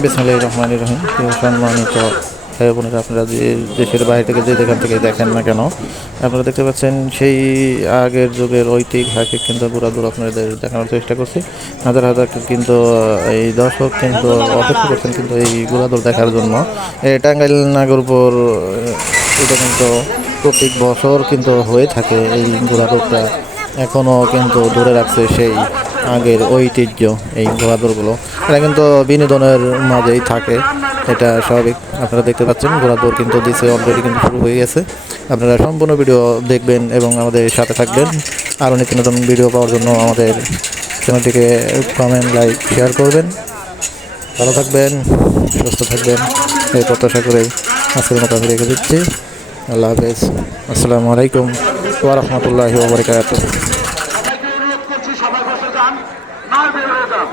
বিসমিল্লাহ রহমান রহিম। সম্মানিত ভাই বোনেরা, আপনারা যে দেশের বাইরে থেকে যে যেখান থেকে দেখেন না কেন, আপনারা দেখতে পাচ্ছেন সেই আগের যুগের ঐতিহাসিক কিন্তু ঘোরাদুর আপনাদের দেখানোর চেষ্টা করছি। হাজার হাজার কিন্তু এই দর্শক কিন্তু অপেক্ষা করছেন কিন্তু এই ঘোরাদুর দেখার জন্য। এই টাঙ্গাইল নাগরপুর এটা কিন্তু প্রত্যেক বছর কিন্তু হয়ে থাকে এই ঘোরাদুরটা এখনও কিন্তু ধরে রাখছে সেই আগের ঐতিহ্য, এই ঘোড়াদৌড়গুলো এটা কিন্তু বিনোদনের মাঝেই থাকে। এটা স্বাভাবিক। আপনারা দেখতে পাচ্ছেন ঘোড়াদৌড় কিন্তু দিছে অলরেডি কিন্তু শুরু হয়ে গেছে। আপনারা সম্পূর্ণ ভিডিও দেখবেন এবং আমাদের সাথে থাকবেন। আরও নিত্য নতুন ভিডিও পাওয়ার জন্য আমাদের চ্যানেলটিকে কমেন্ট লাইক শেয়ার করবেন। ভালো থাকবেন, সুস্থ থাকবেন। এই প্রত্যাশা করে আজকের মতো আমি রেখে দিচ্ছি। আল্লাহ হাফেজ। আসসালামু আলাইকুম ওরহমতুল্লাহি ওবরকাত সবাইকে অনুরোধ করছি সবাই বসে যান। না বের হয়ে যান।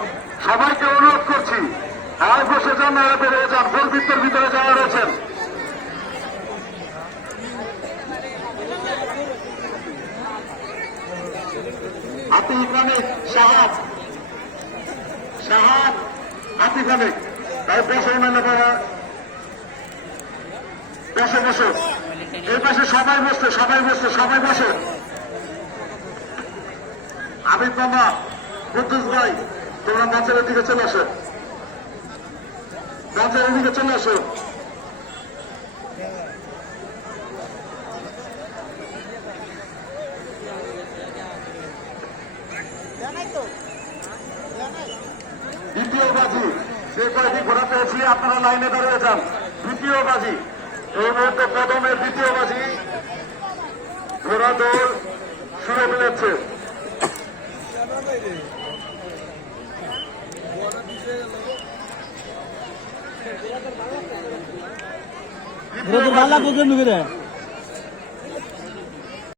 সবাইকে অনুরোধ করছি, আর বসে যান, না বের হয়ে যান। গোলবৃত্তের ভিতরে যাওয়া রয়েছেন। তাই বসে মানে বসে সবাই বসতে সবাই বসতে সবাই বসে। আবিদ মামা কুদ্দুস ভাই, তোমরা মঞ্চের দিকে চলে আসো। মঞ্চের দিকে চলে আসো। দ্বিতীয় বাজি, যে কয়টি ঘোড়া পেয়েছি, আপনারা লাইনে দাঁড়িয়ে যান। দ্বিতীয় বাজি, এই মুহূর্তে কদমের দ্বিতীয় বাজি, ঘোড়া দৌড় শুরু যাচ্ছে ভালো লাগবে কেন